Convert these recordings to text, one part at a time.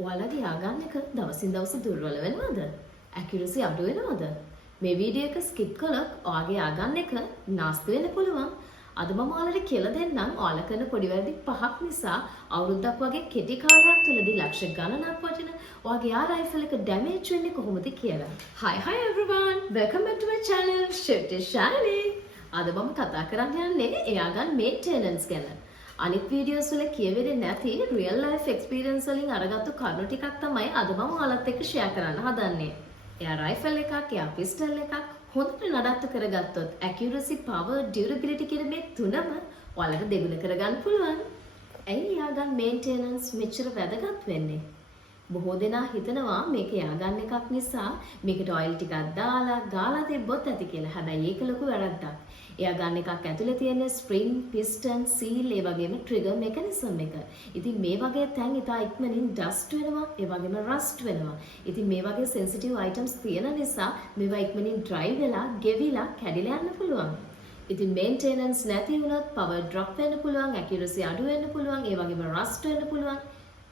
ඔයාලගේ යාගන්න එක දවසින් දවස දුර්වල වෙනවද? ඇකියුරසි අඩු වෙනවද? මේ වීඩියෝ එක ස්කිප් කළොත් ඔයාගේ යාගන්න එක නාස්ති වෙන්න පුළුවන්. අද මම ඔයාලට කියලා දෙන්නම් ඔයාලා කරන පොඩි වැරදි 5ක් නිසා අවුරුද්දක් වගේ කෙටි කාලයක් තුළදී ලක්ෂ ගණනක් වටින ඔයාගේ යා රයිෆල් එක ඩැමේජ් වෙන්නේ කොහොමද කියලා. Hi everyone, welcome back to my channel Shifty Shiny. අද මම කතා කරන්න යන්නේ එයාගන් මේන්ටෙනන්ස් ගැන. අනිත් වීඩියෝස් වල කියවෙන්නේ නැති රියල් ලයිෆ් එක්ස්පීරියන්ස් වලින් අරගත්තු කරුණු ටිකක් තමයි අද මම ඔයාලත් එක්ක ෂෙයා කරන්න හදන්නේ. එයා රයිෆල් එකක්, එයා පිස්ටල් එකක් හොඳට නඩත්තු කරගත්තොත් accuracy, power, durability කියන මේ තුනම ඔයාලට දෙගුණ කරගන්න පුළුවන්. ඇයි එයාගන් මේන්ටෙනන්ස් මෙච්චර වැදගත් වෙන්නේ? බොහෝ දෙනා හිතනවා මේක යාගන්න එකක් නිසා මේකට ඔයිල් ටිකක් දාලා ගාලා තිබ්බොත් ඇති කියලා. හැබැයි ඒක ලොකු වැරද්දක්. එයා ගන්න එකක් ඇතුලේ තියෙන ස්ප්‍රින්ග්, පිස්ටන්, සීල්, ඒ වගේම ට්‍රිගර් මෙකනිසම් එක. ඉතින් මේ වගේ තැන් ඉතා ඉක්මනින් ඩස්ට් වෙනවා, ඒ වගේම රස්ට් වෙනවා. ඉතින් මේ වගේ සෙන්සිටිව් අයිටම්ස් තියෙන නිසා මේවා ඉක්මනින් ඩ්‍රයි වෙලා, ගෙවිලා, කැඩිලා යන්න පුළුවන්. ඉතින් මේන්ටෙනන්ස් නැති වුණොත් පවර් ඩ්‍රොප් වෙන්න පුළුවන්, ඇකියුරසි අඩු වෙන්න පුළුවන්, ඒ වගේම රස්ට් වෙන්න පුළුවන්.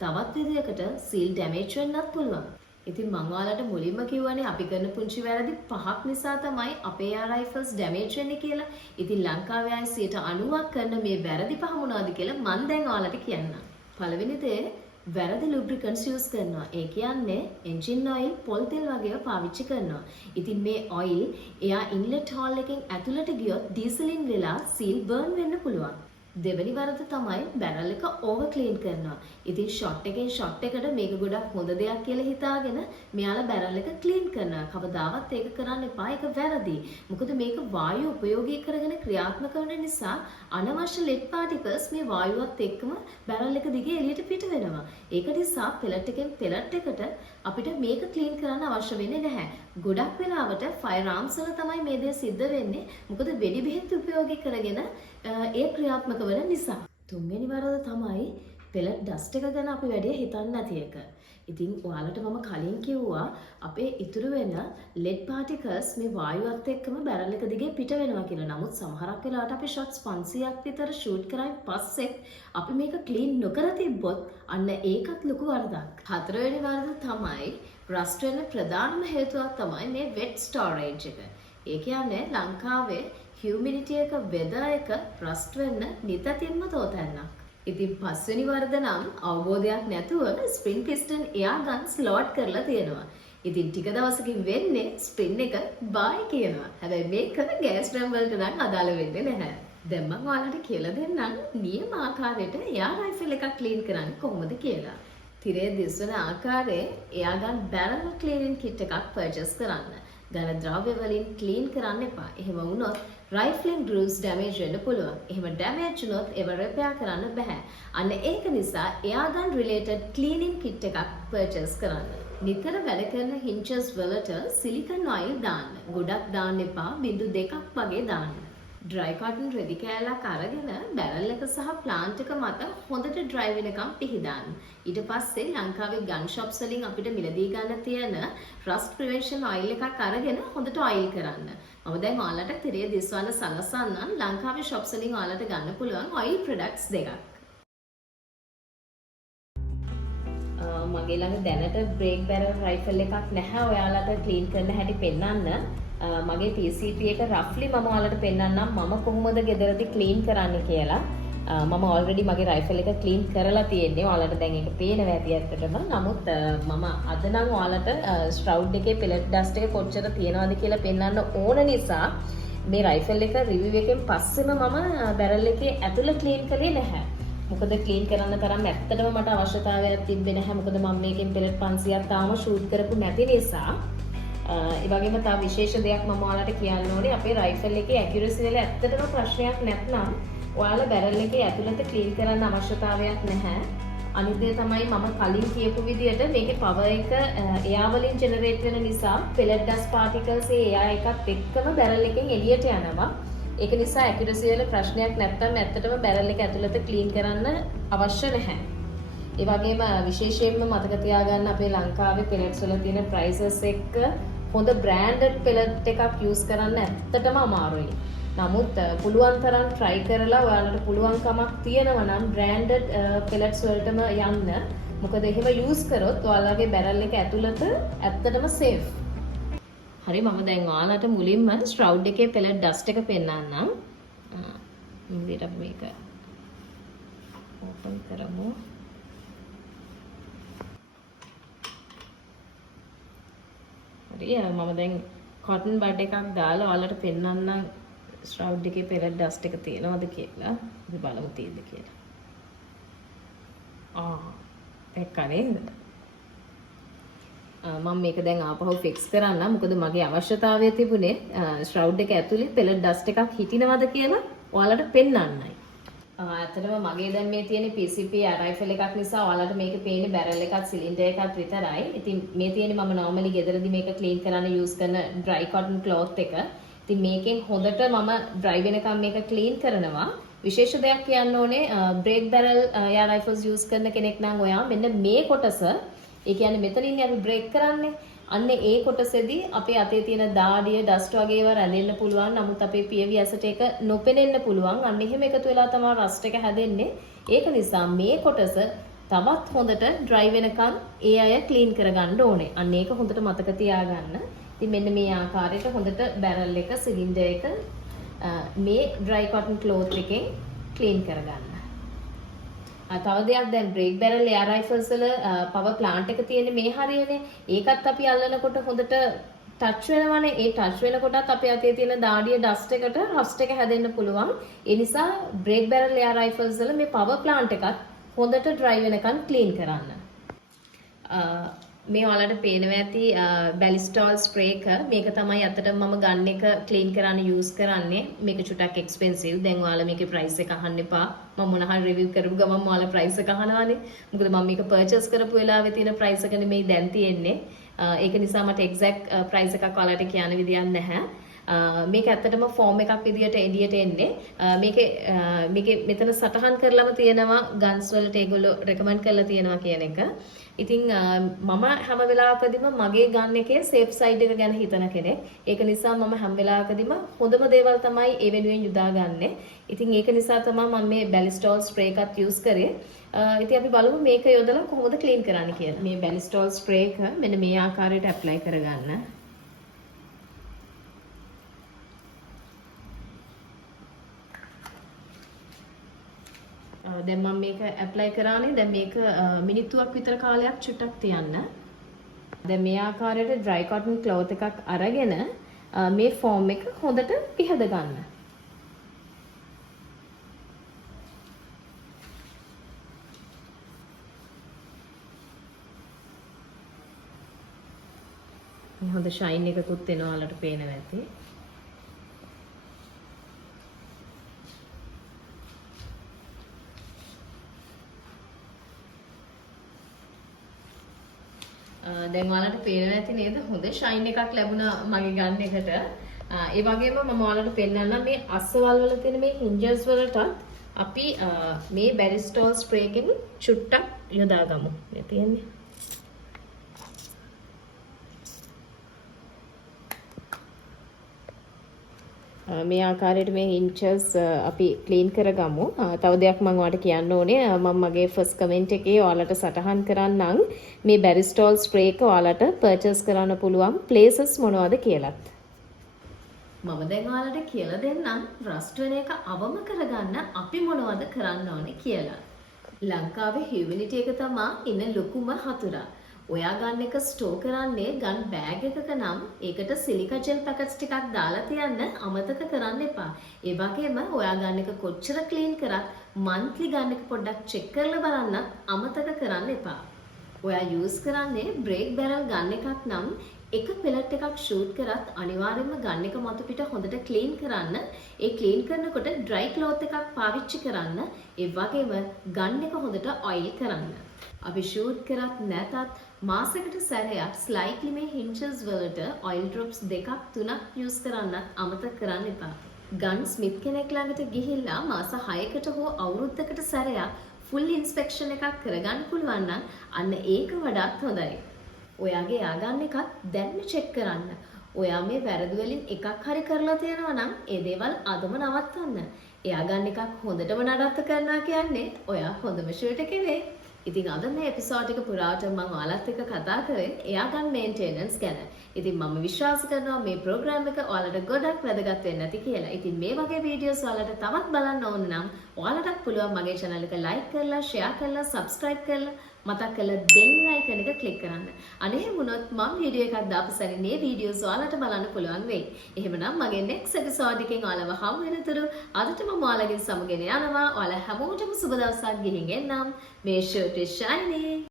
තවත් විදිහකට සීල් ඩැමේජ් වෙන්නත් පුළුවන්. ඉතින් මම ඔයාලට මුලින්ම කිව්වනේ අපි කරන පුංචි වැරදි 5ක් නිසා තමයි අපේ එයා රයිෆල්ස් ඩැමේජ් වෙන්නේ කියලා. ඉතින් ලංකාවේ අය 90%ක් කරන මේ වැරදි 5 මොනවද කියලා මම දැන් ඔයාලට කියන්නම්. පළවෙනි දේ වැරදි ලුබ්‍රිකන්ට්ස් යූස් කරනවා. ඒ කියන්නේ එන්ජින් ඔයිල්, පොල් තෙල් වගේව පාවිච්චි කරනවා. ඉතින් මේ ඔයිල් එයා ඉන්ලට් හෝල් එකෙන් ඇතුළට ගියොත් ඩීසලින් වෙලා සීල් බර්න් වෙන්න පුළුවන්. දෙවැනි වරද තමයි බැරල් එක ඕවර් ක්ලීන් කරනවා. ඉතින් ෂොට් එකෙන් ෂොට් එකට මේක ගොඩක් හොඳ දෙයක් කියලා හිතාගෙන මෙයාලා බැරල් එක ක්ලීන් කරනවා. කවදාවත් ඒක කරන්න එපා. ඒක වැරදි. මොකද මේක වායුව උපයෝගී කරගෙන ක්‍රියාත්මක වෙන නිසා අනවශ්‍ය ලෙඩ් පාටිකල්ස් මේ වායුවත් එක්කම බැරල් එක දිගේ එළියට පිට වෙනවා. ඒක නිසා පෙලට් එකෙන් පෙලට් එකට අපිට මේක ක්ලීන් කරන්න අවශ්‍ය වෙන්නේ නැහැ. ගොඩක් වෙලාවට ෆයර් ආම්ස් වල තමයි මේ දේ සිද්ධ වෙන්නේ. මොකද වෙඩි බෙහෙත් උපයෝගී කරගෙන ඒ ක්‍රියාත්මක වෙන නිසා. තුන්වෙනි වරද තමයි පෙලට් ඩස්ට් එක ගැන අපි වැඩි හිතන්නේ නැති එක. ඉතින් ඔයාලට මම කලින් කිව්වා අපේ ඉතුරු වෙන ලෙඩ් පාටිකල්ස් මේ වායුවත් එක්කම බැරල් එක දිගේ පිට වෙනවා කියලා. නමුත් සමහරක් වෙලාවට අපි ෂොට්ස් 500ක් විතර ෂූට් කරායින් පස්සේ අපි මේක ක්ලීන් නොකර තිබ්බොත් අන්න ඒකත් ලොකු වරදක්. හතරවෙනි වරද තමයි රස්ට් වෙන ප්‍රධානම හේතුවක් තමයි මේ වෙට් ස්ටෝරේජ් එක. ඒ කියන්නේ ලංකාවේ humidity එක, weather එක රස්ට් වෙන්න නිතරම තෝතැන්නක්. ඉතින් පස්වෙනි වරද නම් අවබෝධයක් නැතුව ස්ප්‍රින් පිස්ටන් එයා ගන්ස් ලෝඩ් කරලා තියෙනවා. ඉතින් ටික දවසකින් වෙන්නේ ස්ප්‍රින් එක බයි කියනවා. හැබැයි මේක ගෑස් ඩ්‍රම් වලට නම් අදාළ වෙන්නේ නැහැ. දැන් මම ඔයාලට කියලා දෙන්නම් නියම ආකාරයට එයා රයිෆල් එකක් ක්ලීන් කරන්නේ කොහොමද කියලා. තිරේ දිස්වන ආකාරයේ එයා ගන් බැරල් ක්ලීනින් කිට් එකක් පර්චේස් කරන්න. ඝන ද්‍රව්‍ය වලින් ක්ලීන් කරන්න එපා. එහෙම වුණොත් රයිෆලින් ග්‍රූව්ස් ඩැමේජ් වෙන්න පුළුවන්. එහෙම ඩැමේජ් වුණොත් ඒව රිපෙයාර් කරන්න බෑ. අන්න ඒක නිසා එයාගන් රිලේටඩ් ක්ලීනින් කිට් එකක් පර්චේස් කරන්න. නිතර වැඩ කරන හින්චස් වලට සිලිකන් ඔයිල් දාන්න. ගොඩක් දාන්න එපා. බිඳු 2ක් වගේ දාන්න. ඩ්‍රයි කාටන් රෙදි කෑල්ලක් අරගෙන බැරල් එක සහ ප්ලාන්ට් එක මත හොඳට ඩ්‍රයි වෙනකම් පිහදාන්න. ඊට පස්සේ ලංකාවේ ගන් ෂොප්ස් වලින් අපිට මිලදී ගන්න තියෙන රස්ට් ප්‍රිවෙන්ෂන් ඔයිල් එකක් අරගෙන හොඳට ඔයිල් කරන්න. මම දැන් ඔයාලට තිරේ දිස්වන්න සලසන්නම් ලංකාවේ ෂොප්ස් වලින් ඔයාලට ගන්න පුළුවන් ඔයිල් ප්‍රොඩක්ට්ස් දෙකක්. මගේ ළඟ දැනට බ්‍රේක් බැරල් රයිෆල් එකක් නැහැ ඔයාලට ක්ලීන් කරන්න හැටි පෙන්වන්න. මගේ TCP එක රෆ්ලි මම ඔයාලට පෙන්වන්නම් මම කොහොමද ගෙදරදී ක්ලීන් කරන්න කියලා. මම ඔල්රෙඩි මගේ රයිෆල් එක ක්ලීන් කරලා තියෙන්නේ. ඔයාලට දැන් ඒක පේනවා ඇති ඇත්තටම. නමුත් මම අද නම් ඔයාලට ස්ට්‍රවුඩ් එකේ පෙලට් ඩස්ට් එක කොච්චර තියෙනවද කියලා පෙන්වන්න ඕන නිසා මේ රයිෆල් එක රිවිව් එකෙන් පස්සෙම මම බැරල් එකේ ඇතුළ ක්ලීන් කළේ නැහැ. මොකද ක්ලීන් කරන්න තරම් ඇත්තටම මට අවශ්‍යතාවයක් තිබ්බේ නැහැ. මොකද මම මේකෙන් පෙලට් 500ක් තාම ෂූට් කරපු නැති නිසා. ඒ වගේම තව විශේෂ දෙයක් මම ඔයාලට කියන්න ඕනේ අපේ රයිෆල් එකේ ඇකියුරසි වල ඇත්තටම ප්‍රශ්නයක් නැත්නම් ඔයාලා බැරල් එකේ ඇතුළත ක්ලීන් කරන්න අවශ්‍යතාවයක් නැහැ. අනිත් දේ තමයි මම කලින් කියපු විදිහට මේකේ පවර් එක එයා වලින් ජෙනරේට් වෙන නිසා පෙලට් ඩස්ට් පාටිකල්ස් එයා එකත් එක්කම බැරල් එකෙන් එළියට යනවා. ඒක නිසා ඇකියුරසි වල ප්‍රශ්නයක් නැත්නම් ඇත්තටම බැරල් එක ඇතුළත ක්ලීන් කරන්න අවශ්‍ය නැහැ. ඒ වගේම විශේෂයෙන්ම මතක තියාගන්න අපේ ලංකාවේ පෙලට්ස් වල තියෙන ප්‍රයිසස් එක්ක හොඳ බ්‍රෑන්ඩඩ් පෙලට් එකක් යූස් කරන්න ඇත්තටම අමාරුයි. නමුත් පුළුවන් තරම් try කරලා ඔයාලට පුළුවන්කමක් තියෙනවා නම් බ්‍රෑන්ඩඩ් පෙලට්ස් වලටම යන්න. මොකද එහෙම යූස් කරොත් ඔයාලගේ බැරල් එක ඇතුළත ඇත්තටම සේෆ්. හරි මම දැන් ඔයාලට මුලින්ම ස්ට්‍රවුඩ් එකේ පෙලට් ඩස්ට් එක පෙන්නන්නම්. මුලින්ම මේක ඕපන් කරමු. හරි මම දැන් කොටන් බඩ් එකක් දාලා ඔයාලට පෙන්නන්නම් ස්ට්‍රවුඩ් එකේ පෙලට් ඩස්ට් එක තියෙනවද කියලා. අපි බලමු තියෙද කියලා. දැක්කා නේද? මම මේක දැන් ආපහු ෆික්ස් කරන්න. මොකද මගේ අවශ්‍යතාවය තිබුණේ ස්ට්‍රවුඩ් එක ඇතුලේ පෙලට් ඩස්ට් එකක් හිටිනවද කියලා ඔයාලට පෙන්නන්නයි. ඇත්තටම මගේ දැන් මේ තියෙන PCP අරයිෆල් එකක් නිසා ඔයාලට මේකේ පේන්නේ බැරල් එකක් සිලින්ඩර් එකක් විතරයි. ඉතින් මේ තියෙන්නේ මම normally ගෙදරදී මේක ක්ලීන් කරන්න යූස් කරන dry cotton cloth එක. ඉතින් මේකෙන් හොඳට මම dry වෙනකම් මේක ක්ලීන් කරනවා. විශේෂ දෙයක් කියන්න ඕනේ බ්‍රේක් බැරල් එයාර් රයිෆල්ස් යූස් කරන කෙනෙක් නම් ඔයා මෙන්න මේ කොටස ඒ කියන්නේ මෙතනින් අපි බ්‍රේක් කරන්නේ අන්න ඒ කොටසේදී අපේ අතේ තියෙන දාඩිය ඩස්ට් වගේ ඒවා රැඳෙන්න පුළුවන්. නමුත් අපේ පියවි ඇසට ඒක නොපෙනෙන්න පුළුවන්. අන්න එහෙම එකතු වෙලා තමයි රස්ට් එක හැදෙන්නේ. ඒක නිසා මේ කොටස තවත් හොඳට ඩ්‍රයි වෙනකන් ඒ අය ක්ලීන් කරගන්න ඕනේ. අන්න ඒක හොඳට මතක තියාගන්න. ඉතින් මෙන්න මේ ආකාරයට හොඳට බැරල් එක සිලින්ඩර් එක මේ dry cotton cloth එකෙන් ක්ලීන් කරගන්න. තව දෙයක් දැන් බ්‍රේක් බැරල් එයාර් රයිෆල්ස් වල පවර් ප්ලාන්ට් එක තියෙන්නේ මේ හරියනේ. ඒකත් අපි අල්ලනකොට හොඳට ටච් වෙනවනේ. ඒ ටච් වෙනකොටත් අපේ අතේ තියෙන දාඩිය ඩස්ට් එකට රස්ට් එක හැදෙන්න පුළුවන්. ඒ නිසා බ්‍රේක් බැරල් එයාර් රයිෆල්ස් වල මේ පවර් ප්ලාන්ට් එකත් හොඳට ඩ්‍රයි වෙනකන් ක්ලීන් කරන්න. මේ ඔයාලට පේනවා ඇති බැලිස්ටෝල් ස්ප්‍රේ එක. මේක තමයි අතටම මම ගන්න එක ක්ලීන් කරන්න යූස් කරන්නේ. මේක චුට්ටක් එක්ස්පෙන්සිව්. දැන් ඔයාලා මේකේ ප්‍රයිස් එක අහන්න එපා. මම මොන හරි රිවිව් කරපු ගමන් ඔයාලා ප්‍රයිස් එක අහනවානේ. මොකද මම මේක පර්චේස් කරපු වෙලාවේ තියෙන ප්‍රයිස් එක නෙමෙයි දැන් තියෙන්නේ. ඒක නිසා මට එක්සැක්ට් ප්‍රයිස් එකක් ඔයාලට කියන්න විදියක් නැහැ. මේක ඇත්තටම ෆෝම් එකක් විදියට එළියට එන්නේ. මේකේ මෙතන සටහන් කරලම තියෙනවා ගන්ස් වලට ඒගොල්ලෝ රෙකමන්ඩ් කරලා තියෙනවා කියන එක. ඉතින් මම හැම වෙලාවකදීම මගේ ගන් එකේ සේෆ් සයිඩ් එක ගැන හිතන කෙනෙක්. ඒක නිසා මම හැම වෙලාවකදීම හොඳම දේවල් තමයි ඒ වෙනුවෙන් යොදාගන්නේ. ඉතින් ඒක නිසා තමයි මම මේ බැලිස්ටෝල් ස්ප්‍රේ එකත් යූස් කරේ. ඉතින් අපි බලමු මේක යොදලා කොහොමද ක්ලීන් කරන්න කියලා. මේ බැලිස්ටෝල් ස්ප්‍රේ එක මෙන්න මේ ආකාරයට ඇප්ලයි කරගන්න. දැන් මම මේක ඇප්ලයි කරානේ. දැන් මේක මිනිත්තුවක් විතර කාලයක් චුට්ටක් තියන්න. දැන් මේ ආකාරයට dry cotton cloth එකක් අරගෙන මේ ෆෝම් එක හොඳට පිහද ගන්න. හොඳ ෂයින් එකකුත් එනවා ඔයාලට පේනවා ඇති. දැන් ඔයාලට පේනවා ඇති නේද? හොඳ ෂයින් එකක් ලැබුණා මගේ ගන්න එකට. ඒ වගේම මම ඔයාලට පෙන්නන්නම් මේ අස්සවල් වල තියෙන මේ hinges වලටත් අපි මේ බැරිස්ටෝල් ස්ප්‍රේ එකෙන් චුට්ටක් යොදාගමු. මේ තියෙන්නේ. මේ ආකාරයට මේ hinges අපි ක්ලීන් කරගමු. තව දෙයක් මම ඔයාලට කියන්න ඕනේ. මම මගේ ෆස්ට් කමෙන්ට් එකේ ඔයාලට සටහන් කරන්නම් මේ බැරිස්ටෝල් ස්ප්‍රේ එක ඔයාලට පර්චේස් කරන්න පුළුවන් ප්ලේසස් මොනවද කියලාත්. මම දැන් ඔයාලට කියලා දෙන්නම් රස්ට් වෙන එක අවම කරගන්න අපි මොනවද කරන්න ඕනේ කියලා. ලංකාවේ හියුමිනිටි එක තමයි ඉන්න ලොකුම හතුරා. ඔයා ගන්න එක ස්ටෝ කරන්නේ ගන් බෑග් එකක නම් ඒකට සිලිකා ජෙල් පැකට්ස් ටිකක් දාලා තියන්න අමතක කරන්න එපා. ඒ වගේම ඔයා ගන්න එක කොච්චර ක්ලීන් කරත් මන්ත්ලි ගන්න එක පොඩ්ඩක් චෙක් කරලා බලන්නත් අමතක කරන්න එපා. ඔයා යූස් කරන්නේ බ්‍රේක් බැරල් ගන්න එකක් නම් එක පෙලට් එකක් ෂූට් කරත් අනිවාර්යයෙන්ම ගන්න එක මතු පිට හොඳට ක්ලීන් කරන්න. ඒ ක්ලීන් කරනකොට ඩ්‍රයි ක්ලොත් එකක් පාවිච්චි කරන්න. ඒ වගේම ගන්න එක හොඳට ඔයිල් කරන්න. අපි ෂූට් කරත් නැතත් මාසෙකට සැරයක් ස්ලයිට්ලි මේ hinges වලට ඔයිල් ඩ්‍රොප්ස් දෙකක් තුනක් යූස් කරන්නත් අමතක කරන්න එපා. ගන් ස්මිත් කෙනෙක් ළඟට ගිහිල්ලා මාස 6කට හෝ අවුරුද්දකට සැරයක් ෆුල් ඉන්ස්පෙක්ෂන් එකක් කරගන්න පුළුවන් නම් අන්න ඒක වඩාත් හොඳයි. ඔයාගේ යාගන්න එකත් දැන්ම චෙක් කරන්න. ඔයා මේ වැරදි වලින් එකක් හරි කරලා තියෙනවා නම් ඒ දේවල් අදම නවත්තන්න. එයා ගන්න එකක් හොඳටම නඩත්තු කරනවා කියන්නේ ඔයා හොඳම ෂූට් එකේ නේ. ඉතින් අද මේ එපිසෝඩ් එක පුරාවට මම ඔයාලත් එක්ක කතා කරේ එයාගන් මේන්ටෙනන්ස් ගැන. ඉතින් මම විශ්වාස කරනවා මේ ප්‍රෝග්‍රෑම් එක ඔයාලට ගොඩක් වැදගත් වෙන්න ඇති කියලා. ඉතින් මේ වගේ වීඩියෝස් ඔයාලට තවත් බලන්න ඕන නම් ඔයාලටත් පුළුවන් මගේ channel එක like කරලා, share කරලා, subscribe කරලා, මතක් කරලා bell icon එක click කරන්න. අනේ වුණොත් මම වීඩියෝ එකක් දාපු සැනින් මේ වීඩියෝස් ඔයාලට බලන්න පුළුවන් වෙයි. එහෙමනම් මගේ next episode එකෙන් ඔයාලව හමු වෙනතුරු අදට මම ඔයාලගෙන් සමුගෙන යනවා. ඔයාලා හැමෝටම සුබ දවසක් ගිහින් එන්නම්. Make sure to shine it.